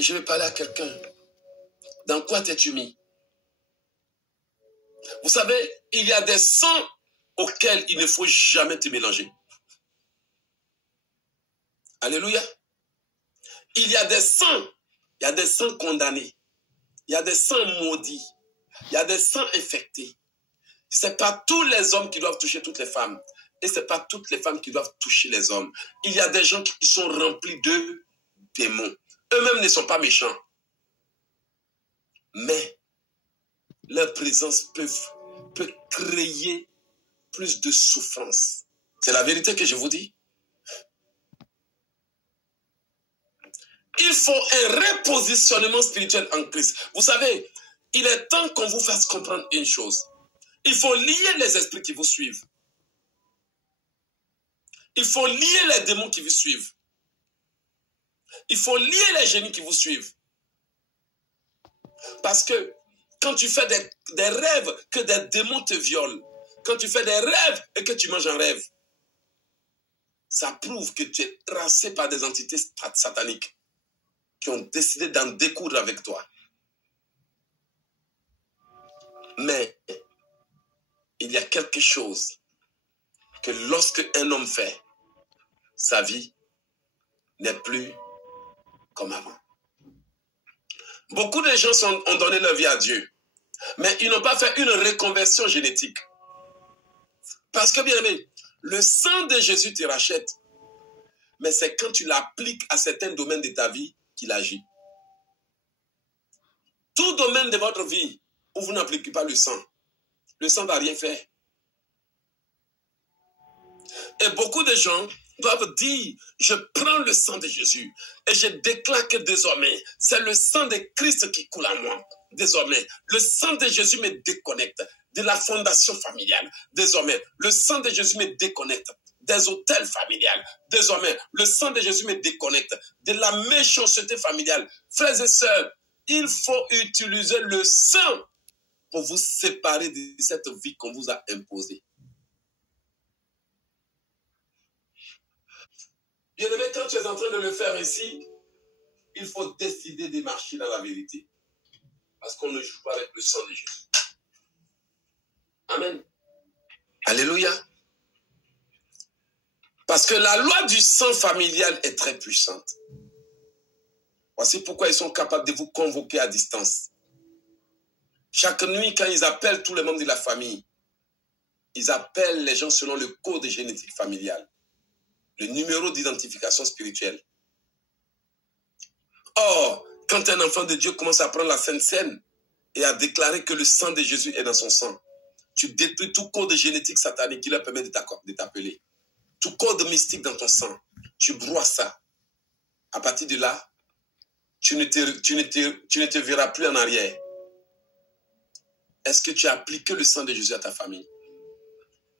Et je vais parler à quelqu'un. Dans quoi t'es-tu mis? Vous savez, il y a des sangs auxquels il ne faut jamais te mélanger. Alléluia. Il y a des sangs condamnés. Il y a des sangs maudits. Il y a des sangs infectés. Ce n'est pas tous les hommes qui doivent toucher toutes les femmes. Et ce n'est pas toutes les femmes qui doivent toucher les hommes. Il y a des gens qui sont remplis de démons. Eux-mêmes ne sont pas méchants. Mais leur présence peut créer plus de souffrance. C'est la vérité que je vous dis. Il faut un repositionnement spirituel en Christ. Vous savez, il est temps qu'on vous fasse comprendre une chose. Il faut lier les esprits qui vous suivent. Il faut lier les démons qui vous suivent. Il faut lier les génies qui vous suivent. Parce que quand tu fais des rêves que des démons te violent, quand tu fais des rêves et que tu manges un rêve, ça prouve que tu es tracé par des entités sataniques qui ont décidé d'en découdre avec toi. Mais il y a quelque chose que lorsque un homme fait, sa vie n'est plus comme avant. Beaucoup de gens ont donné leur vie à Dieu, mais ils n'ont pas fait une reconversion génétique. Parce que, bien aimé, le sang de Jésus te rachète, mais c'est quand tu l'appliques à certains domaines de ta vie qu'il agit. Tout domaine de votre vie où vous n'appliquez pas le sang ne va rien faire. Et beaucoup de gens doivent dire, je prends le sang de Jésus et je déclare que désormais, c'est le sang de Christ qui coule en moi. Désormais, le sang de Jésus me déconnecte de la fondation familiale. Désormais, le sang de Jésus me déconnecte des hôtels familiales. Désormais, le sang de Jésus me déconnecte de la méchanceté familiale. Frères et sœurs, il faut utiliser le sang pour vous séparer de cette vie qu'on vous a imposée. Bien-aimé, quand tu es en train de le faire ici, il faut décider de marcher dans la vérité. Parce qu'on ne joue pas avec le sang de Jésus. Amen. Alléluia. Parce que la loi du sang familial est très puissante. Voici pourquoi ils sont capables de vous convoquer à distance. Chaque nuit, quand ils appellent tous les membres de la famille, ils appellent les gens selon le code génétique familial, le numéro d'identification spirituelle. Or, quand un enfant de Dieu commence à prendre la Sainte Seine et à déclarer que le sang de Jésus est dans son sang, tu détruis tout code génétique satanique qui leur permet de t'appeler. Tout code mystique dans ton sang, tu broies ça. À partir de là, tu ne te verras plus en arrière. Est-ce que tu as appliqué le sang de Jésus à ta famille?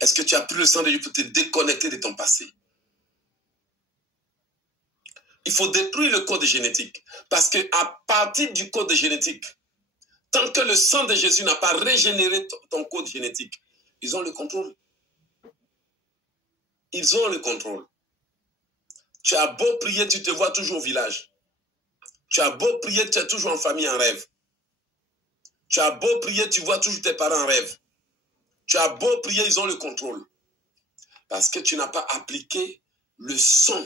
Est-ce que tu as pris le sang de Jésus pour te déconnecter de ton passé? Il faut détruire le code génétique. Parce qu'à partir du code génétique, tant que le sang de Jésus n'a pas régénéré ton code génétique, ils ont le contrôle. Ils ont le contrôle. Tu as beau prier, tu te vois toujours au village. Tu as beau prier, tu es toujours en famille en rêve. Tu as beau prier, tu vois toujours tes parents en rêve. Tu as beau prier, ils ont le contrôle. Parce que tu n'as pas appliqué le sang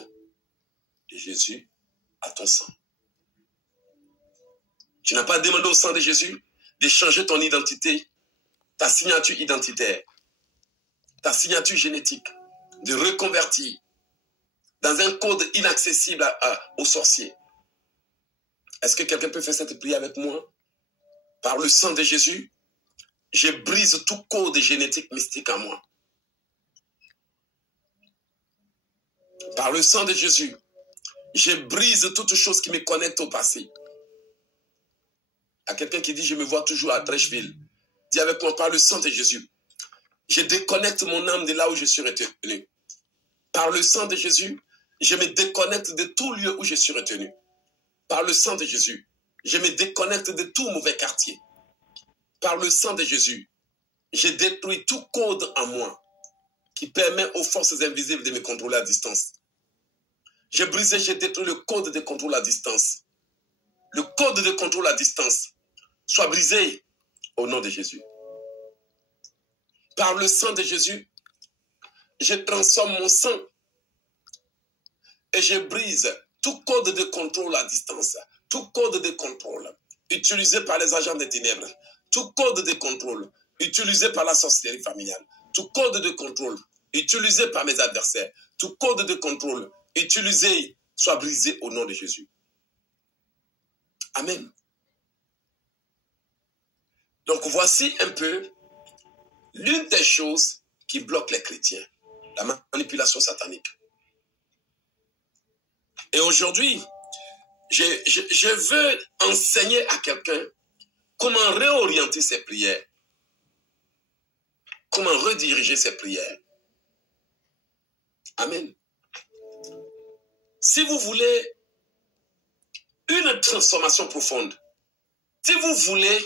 de Jésus à ton sang. Tu n'as pas demandé au sang de Jésus de changer ton identité, ta signature identitaire, ta signature génétique, de reconvertir dans un code inaccessible aux sorciers. Est-ce que quelqu'un peut faire cette prière avec moi? Par le sang de Jésus, je brise tout code génétique mystique en moi. Par le sang de Jésus, je brise toute chose qui me connecte au passé. Il y a quelqu'un qui dit, je me vois toujours à Trècheville. Dis avec moi, par le sang de Jésus, je déconnecte mon âme de là où je suis retenu. Par le sang de Jésus, je me déconnecte de tout lieu où je suis retenu. Par le sang de Jésus, je me déconnecte de tout mauvais quartier. Par le sang de Jésus, je détruis tout code en moi qui permet aux forces invisibles de me contrôler à distance. J'ai brisé, j'ai détruit le code de contrôle à distance. le code de contrôle à distance soit brisé au nom de Jésus. Par le sang de Jésus, je transforme mon sang et je brise tout code de contrôle à distance, tout code de contrôle utilisé par les agents des ténèbres, tout code de contrôle utilisé par la sorcellerie familiale, tout code de contrôle utilisé par mes adversaires, tout code de contrôle utilisé soit brisé au nom de Jésus. Amen. Donc voici un peu l'une des choses qui bloquent les chrétiens, la manipulation satanique. Et aujourd'hui, je veux enseigner à quelqu'un comment réorienter ses prières, comment rediriger ses prières. Amen. Si vous voulez une transformation profonde, si vous voulez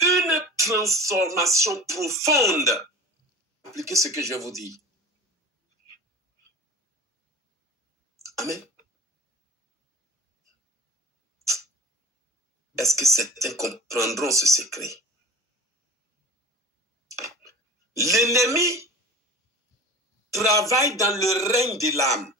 une transformation profonde, appliquez ce que je vais vous dire. Amen. Est-ce que certains comprendront ce secret? L'ennemi travaille dans le règne de l'âme.